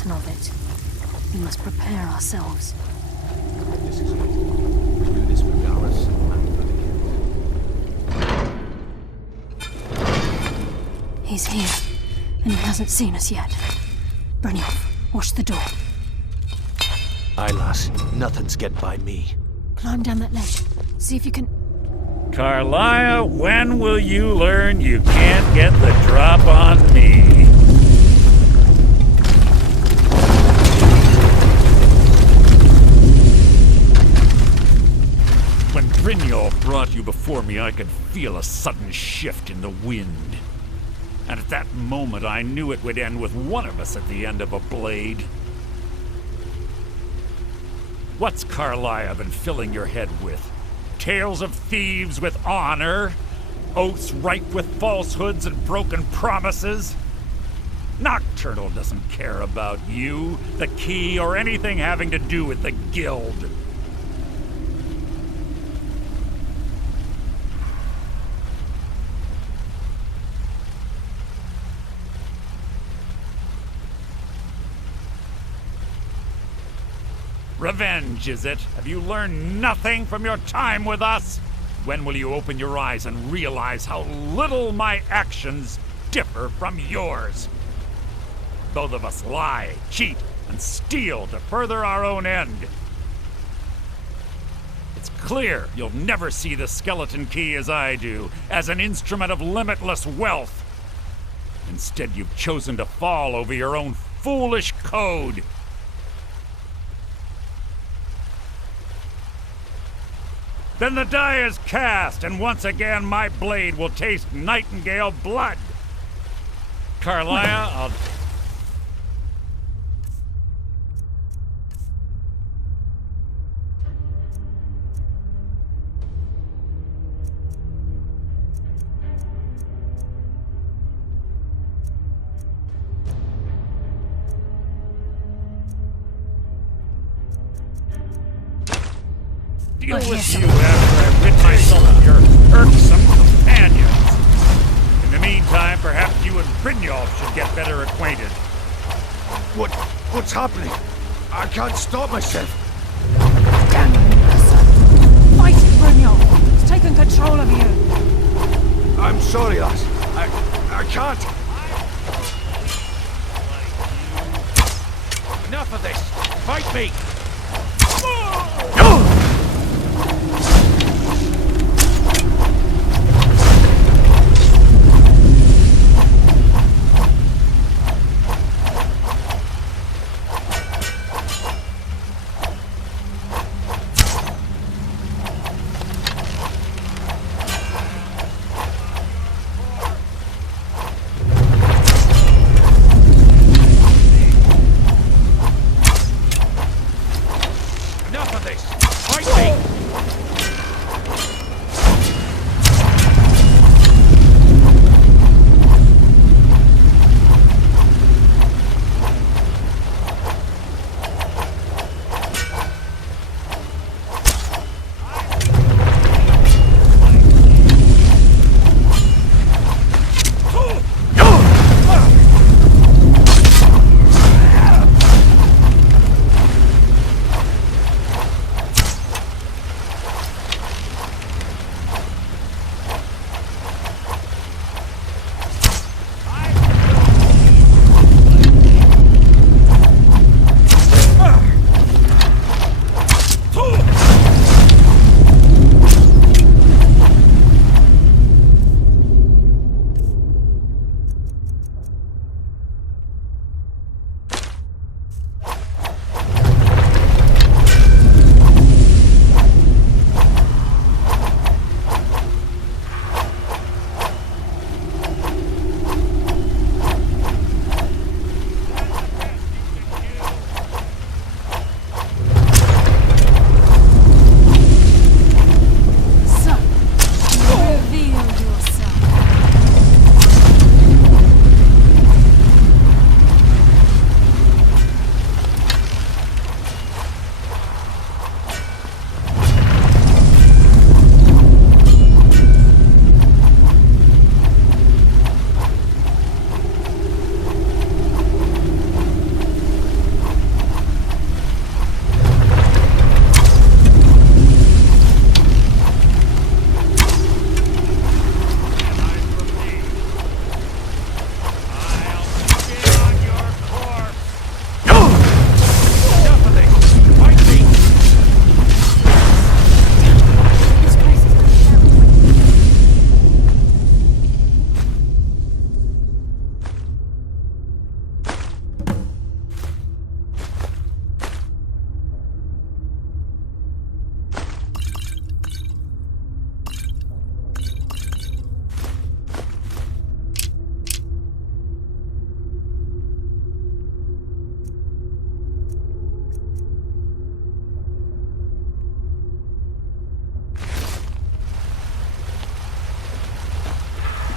certain of it. We must prepare ourselves. This is it. We do this for Garrus and for the Guild. He's here, and he hasn't seen us yet. Brynjolf, watch the door. Aye, lass. Nothing's get by me. Climb down that ledge. See if you can... Carlia, when will you learn you can't get the drop on me? When Brynjolf brought you before me, I could feel a sudden shift in the wind. And at that moment, I knew it would end with one of us at the end of a blade. What's Carlia been filling your head with? Tales of thieves with honor? Oaths ripe with falsehoods and broken promises? Nocturnal doesn't care about you, the key, or anything having to do with the Guild. Revenge, is it? Have you learned nothing from your time with us? When will you open your eyes and realize how little my actions differ from yours? Both of us lie, cheat, and steal to further our own end. It's clear you'll never see the skeleton key as I do, as an instrument of limitless wealth. Instead, you've chosen to fall over your own foolish code. Then the die is cast, and once again my blade will taste nightingale blood. Carlia, I'll... deal with you after I've rid myself of your irksome companions. In the meantime, perhaps you and Brynjolf should get better acquainted. What's happening? I can't stop myself. Damn you, son. Fight it, Brynjolf. It's taken control of you. I'm sorry, lass. I can't. Enough of this. Fight me.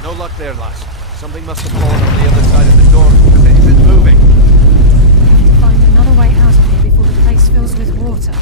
No luck there, lass. Something must have fallen on the other side of the door because it isn't moving. We have to find another way out of here before the place fills with water.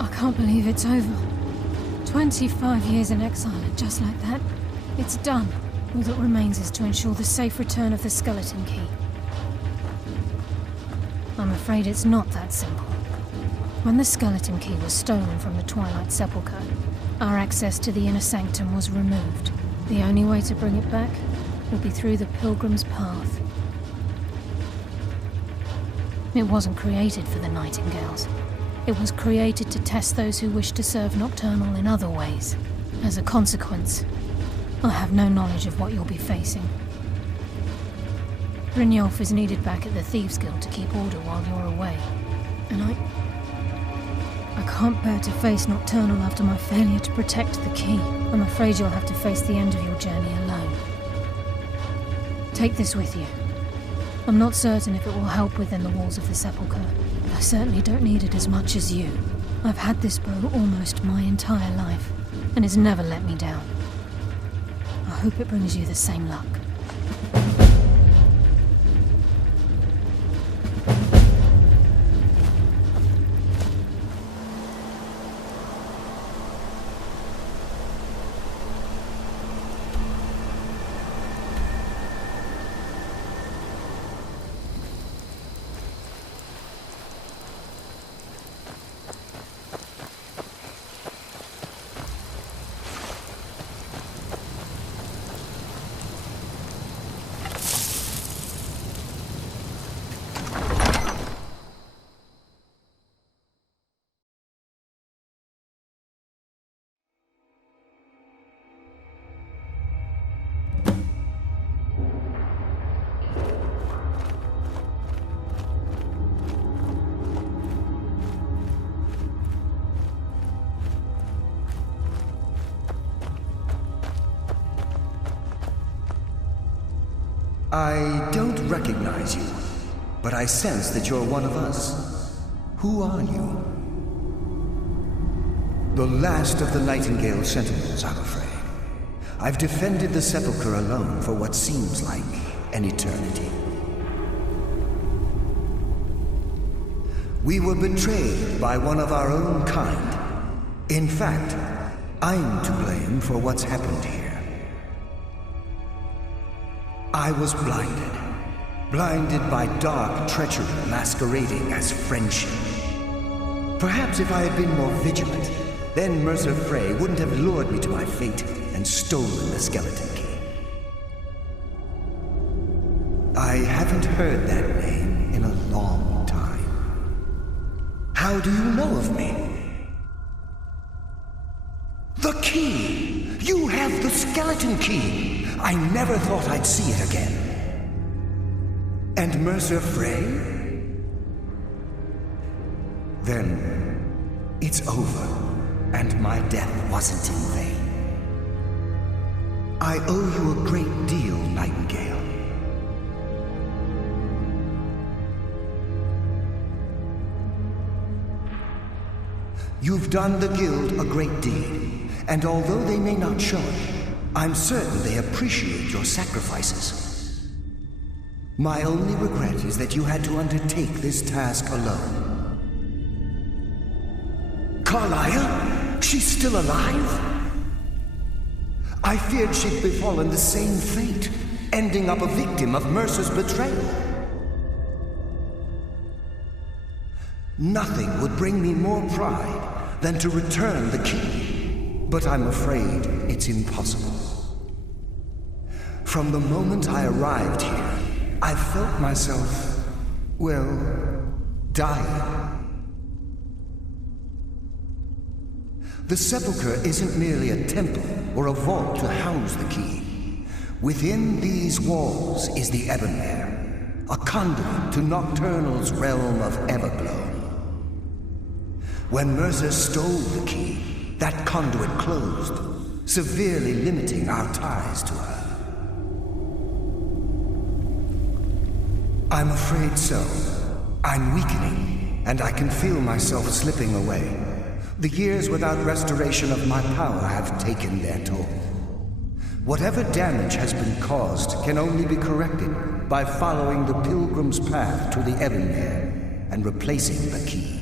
I can't believe it's over. 25 years in exile, and just like that, it's done. All that remains is to ensure the safe return of the skeleton key. I'm afraid it's not that simple. When the skeleton key was stolen from the Twilight Sepulchre, our access to the inner sanctum was removed. The only way to bring it back would be through the Pilgrim's Path. It wasn't created for the Nightingales. It was created to test those who wish to serve Nocturnal in other ways. As a consequence, I have no knowledge of what you'll be facing. Brynjolf is needed back at the Thieves Guild to keep order while you're away. And I can't bear to face Nocturnal after my failure to protect the key. I'm afraid you'll have to face the end of your journey alone. Take this with you. I'm not certain if it will help within the walls of the Sepulchre. I certainly don't need it as much as you. I've had this bow almost my entire life, and it's never let me down. I hope it brings you the same luck. I don't recognize you, but I sense that you're one of us. Who are you? The last of the Nightingale Sentinels, I'm afraid. I've defended the Sepulchre alone for what seems like an eternity. We were betrayed by one of our own kind. In fact, I'm to blame for what's happened here. I was blinded by dark treachery masquerading as friendship. Perhaps if I had been more vigilant, then Mercer Frey wouldn't have lured me to my fate and stolen the skeleton key. I haven't heard that name in a long time. How do you know of me? The key! You have the skeleton key! I never thought I'd see it again. And Mercer Frey? Then it's over, and my death wasn't in vain. I owe you a great deal, Nightingale. You've done the Guild a great deed, and although they may not show it, I'm certain they appreciate your sacrifices. My only regret is that you had to undertake this task alone. Carlia? She's still alive? I feared she'd befallen the same fate, ending up a victim of Mercer's betrayal. Nothing would bring me more pride than to return the key, but I'm afraid it's impossible. From the moment I arrived here, I felt myself, well, dying. The Sepulchre isn't merely a temple or a vault to house the key. Within these walls is the Ebonmere, a conduit to Nocturnal's realm of Everglow. When Mercer stole the key, that conduit closed, severely limiting our ties to her. I'm afraid so. I'm weakening, and I can feel myself slipping away. The years without restoration of my power have taken their toll. Whatever damage has been caused can only be corrected by following the Pilgrim's path to the Ebonmere and replacing the key.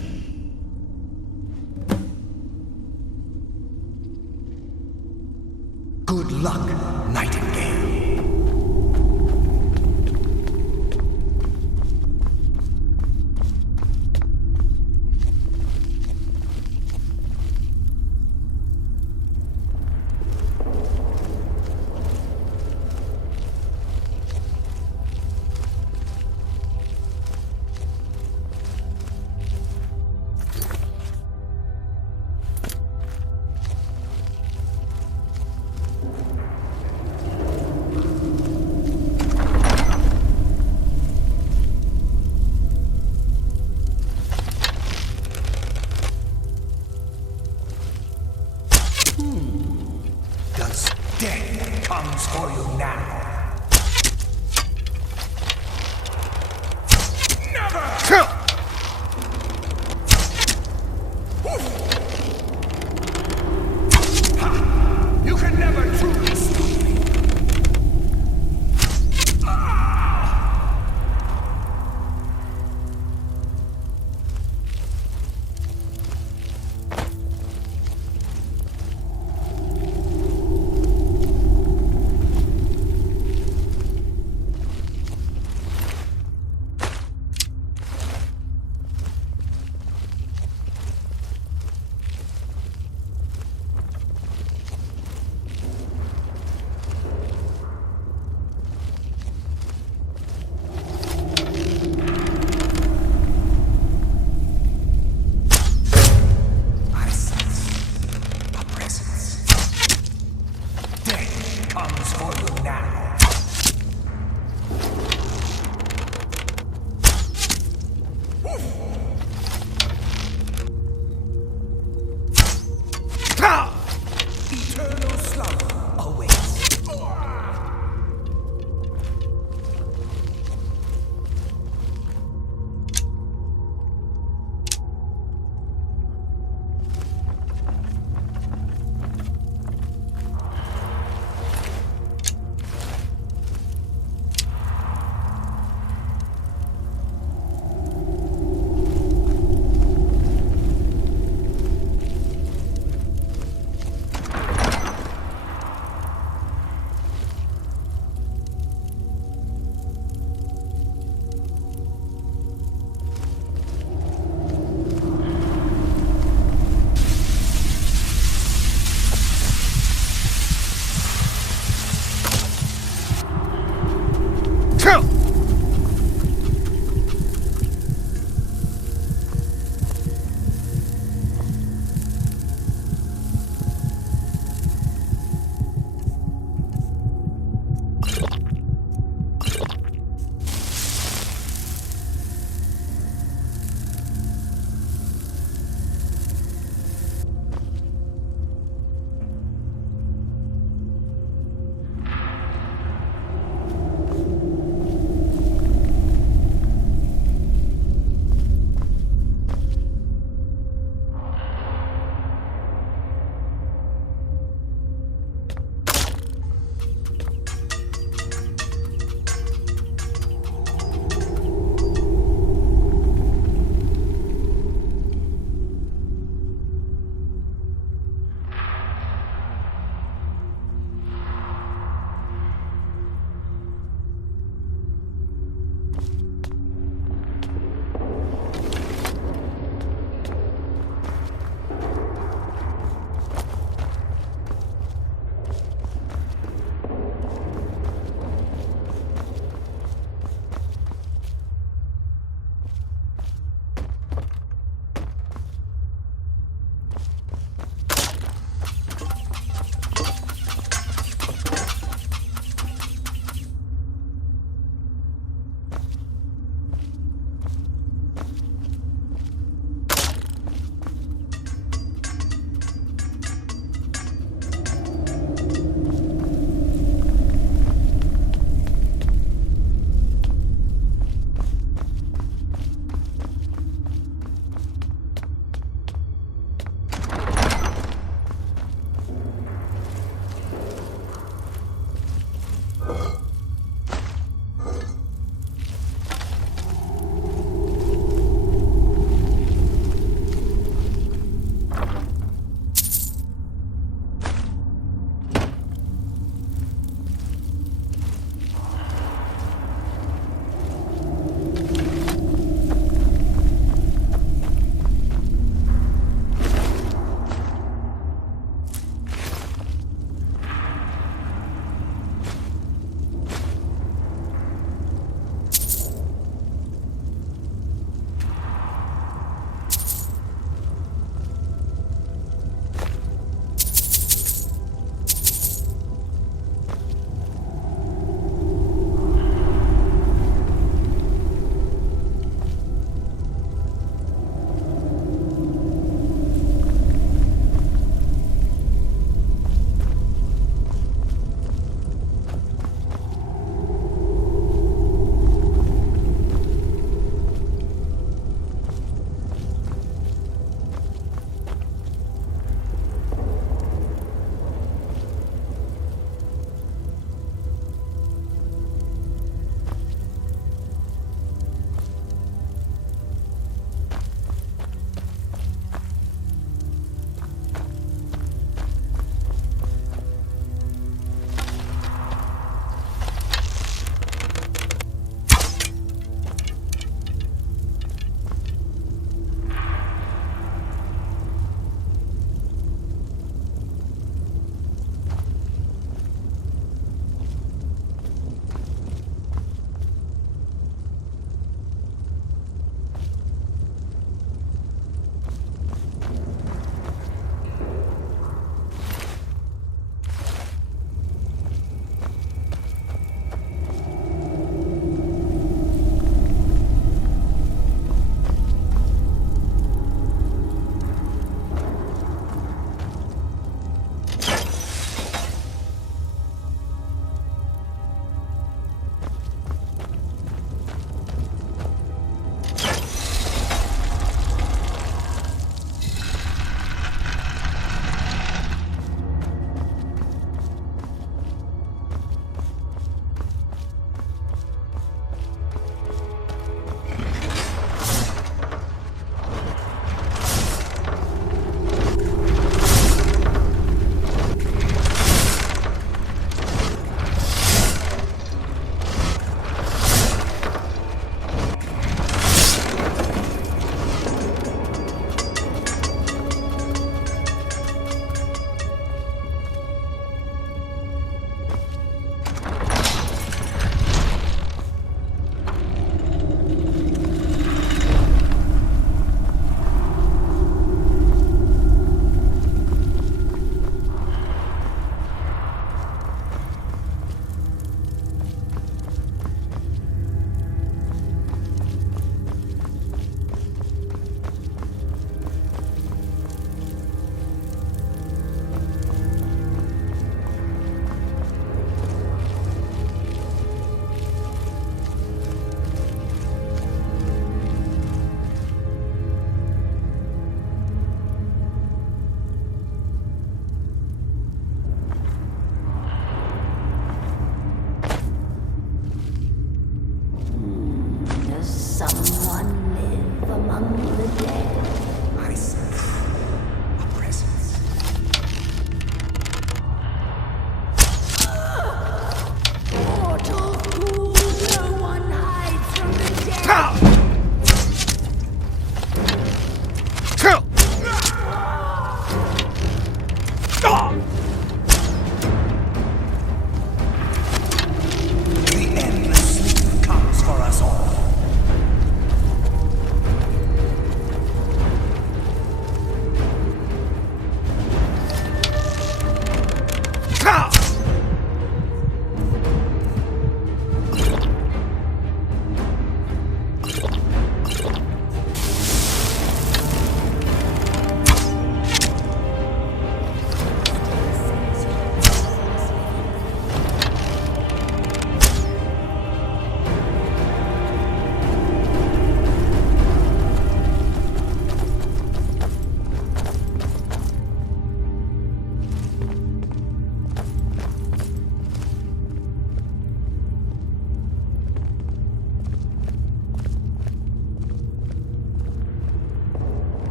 Good luck, Nightingale. Death comes for you now. Never! Ha! You can never truly stop me.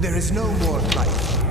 There is no more life here.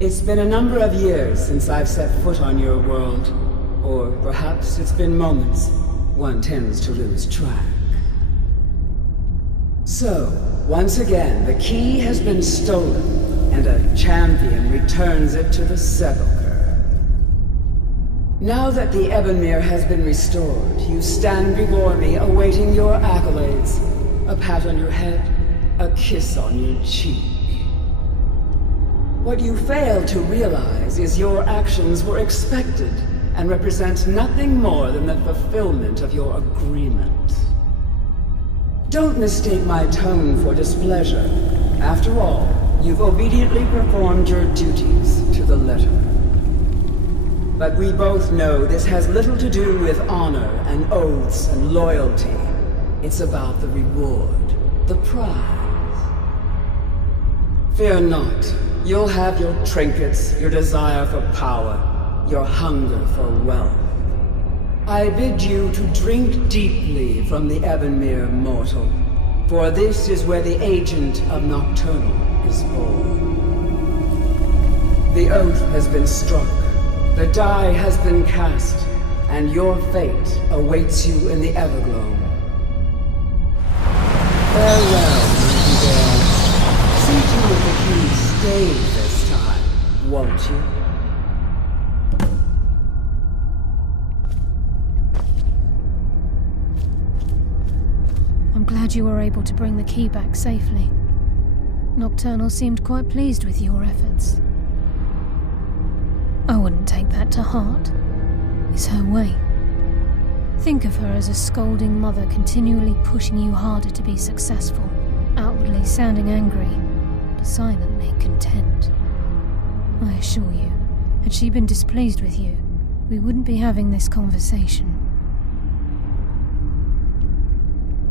It's been a number of years since I've set foot on your world. Or perhaps it's been moments. One tends to lose track. So, once again, the key has been stolen, and a champion returns it to the sepulchre. Now that the Ebonmere has been restored, you stand before me awaiting your accolades. A pat on your head, a kiss on your cheek. What you fail to realize is your actions were expected and represent nothing more than the fulfillment of your agreement. Don't mistake my tone for displeasure. After all, you've obediently performed your duties to the letter. But we both know this has little to do with honor and oaths and loyalty. It's about the reward, the prize. Fear not. You'll have your trinkets, your desire for power, your hunger for wealth. I bid you to drink deeply from the Ebonmere mortal, for this is where the agent of Nocturnal is born. The oath has been struck, the die has been cast, and your fate awaits you in the Everglow. Farewell, Nightingale. See to it that you stay this time, won't you? I'm glad you were able to bring the key back safely. Nocturnal seemed quite pleased with your efforts. I wouldn't take that to heart. It's her way. Think of her as a scolding mother continually pushing you harder to be successful, outwardly sounding angry, but silently content. I assure you, had she been displeased with you, we wouldn't be having this conversation.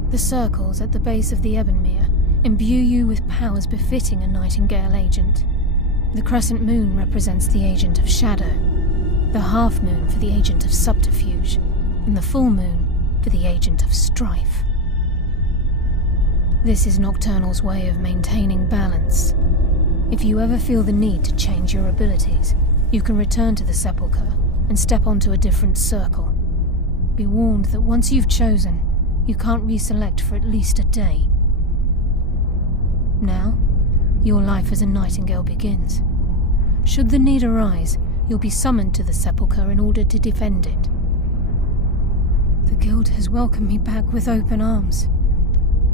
The circles at the base of the Ebonmere imbue you with powers befitting a Nightingale agent. The crescent moon represents the agent of shadow, the half moon for the agent of subterfuge, and the full moon for the agent of strife. This is Nocturnal's way of maintaining balance. If you ever feel the need to change your abilities, you can return to the sepulchre and step onto a different circle. Be warned that once you've chosen, you can't reselect for at least a day. Now, your life as a Nightingale begins. Should the need arise, you'll be summoned to the sepulchre in order to defend it. The Guild has welcomed me back with open arms.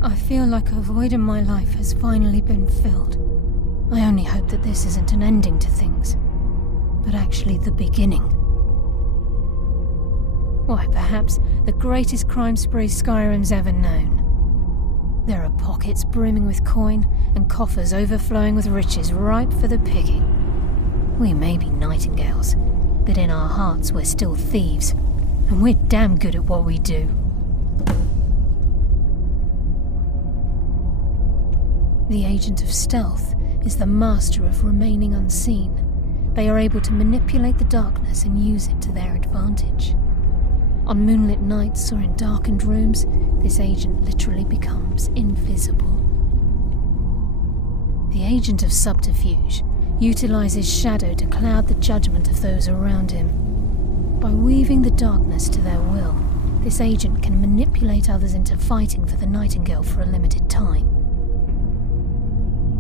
I feel like a void in my life has finally been filled. I only hope that this isn't an ending to things, but actually the beginning. Why, perhaps the greatest crime spree Skyrim's ever known. There are pockets brimming with coin and coffers overflowing with riches ripe for the picking. We may be Nightingales, but in our hearts we're still thieves, and we're damn good at what we do. The agent of stealth is the master of remaining unseen. They are able to manipulate the darkness and use it to their advantage. On moonlit nights or in darkened rooms, this agent literally becomes invisible. The agent of subterfuge utilizes shadow to cloud the judgment of those around him. By weaving the darkness to their will, this agent can manipulate others into fighting for the Nightingale for a limited time.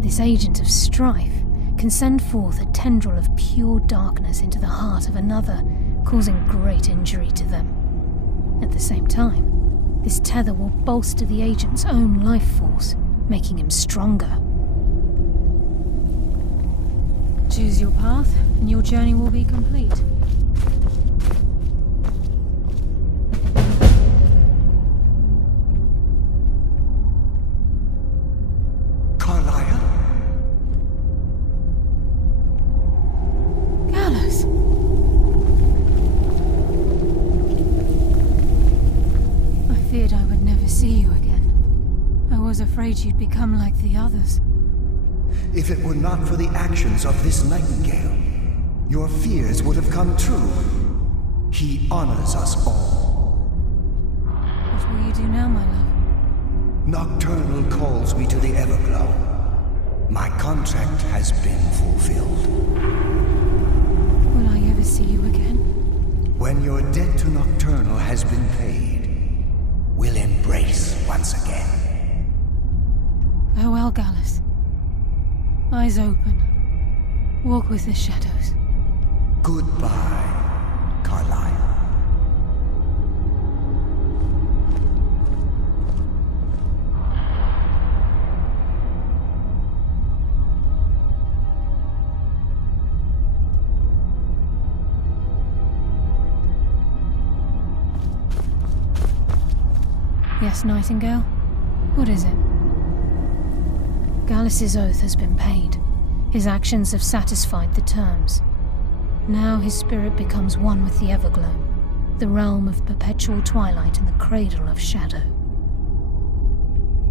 This agent of strife can send forth a tendril of pure darkness into the heart of another, causing great injury to them. At the same time, this tether will bolster the agent's own life force, making him stronger. Choose your path, and your journey will be complete. Carlia? Gallows! I feared I would never see you again. I was afraid you'd become like the others. If it were not for the actions of this Nightingale, your fears would have come true. He honors us all. What will you do now, my love? Nocturnal calls me to the Everglow. My contract has been fulfilled. Will I ever see you again? When your debt to Nocturnal has been paid, we'll embrace once again. Farewell, Gallus. Eyes open. Walk with the shadows. Goodbye, Carlyle. Yes, Nightingale? What is it? Gallus's oath has been paid. His actions have satisfied the terms. Now his spirit becomes one with the Everglow, the realm of perpetual twilight and the cradle of shadow.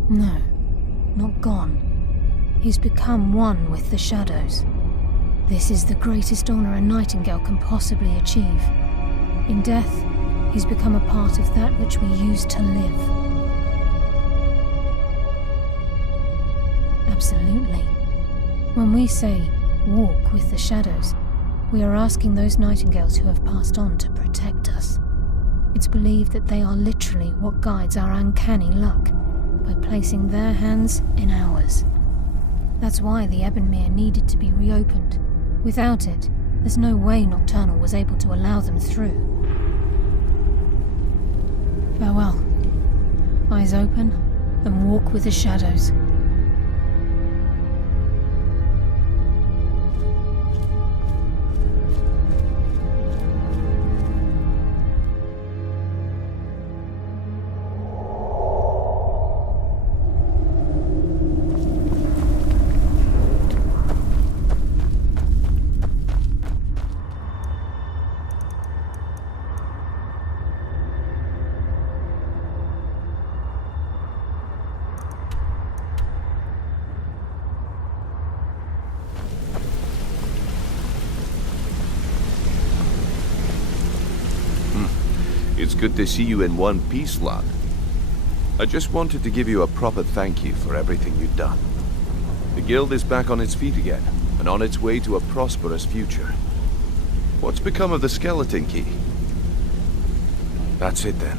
No, not gone. He's become one with the shadows. This is the greatest honor a Nightingale can possibly achieve. In death, he's become a part of that which we used to live. Absolutely. When we say, walk with the shadows, we are asking those Nightingales who have passed on to protect us. It's believed that they are literally what guides our uncanny luck, by placing their hands in ours. That's why the Ebonmere needed to be reopened. Without it, there's no way Nocturnal was able to allow them through. Farewell. Eyes open, and walk with the shadows. It's good to see you in one piece, lad. I just wanted to give you a proper thank you for everything you've done. The guild is back on its feet again, and on its way to a prosperous future. What's become of the skeleton key? That's it then.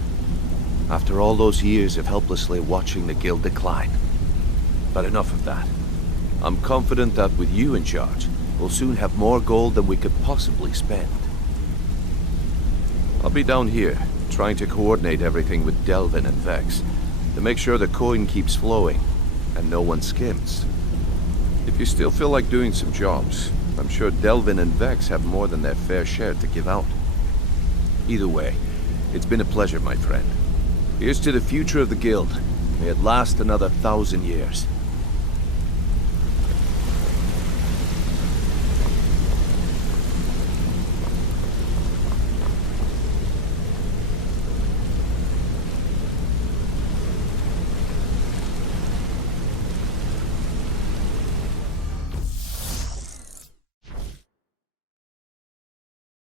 After all those years of helplessly watching the guild decline. But enough of that. I'm confident that with you in charge, we'll soon have more gold than we could possibly spend. I'll be down here, trying to coordinate everything with Delvin and Vex, to make sure the coin keeps flowing, and no one skims. If you still feel like doing some jobs, I'm sure Delvin and Vex have more than their fair share to give out. Either way, it's been a pleasure, my friend. Here's to the future of the guild. May it last another 1,000 years.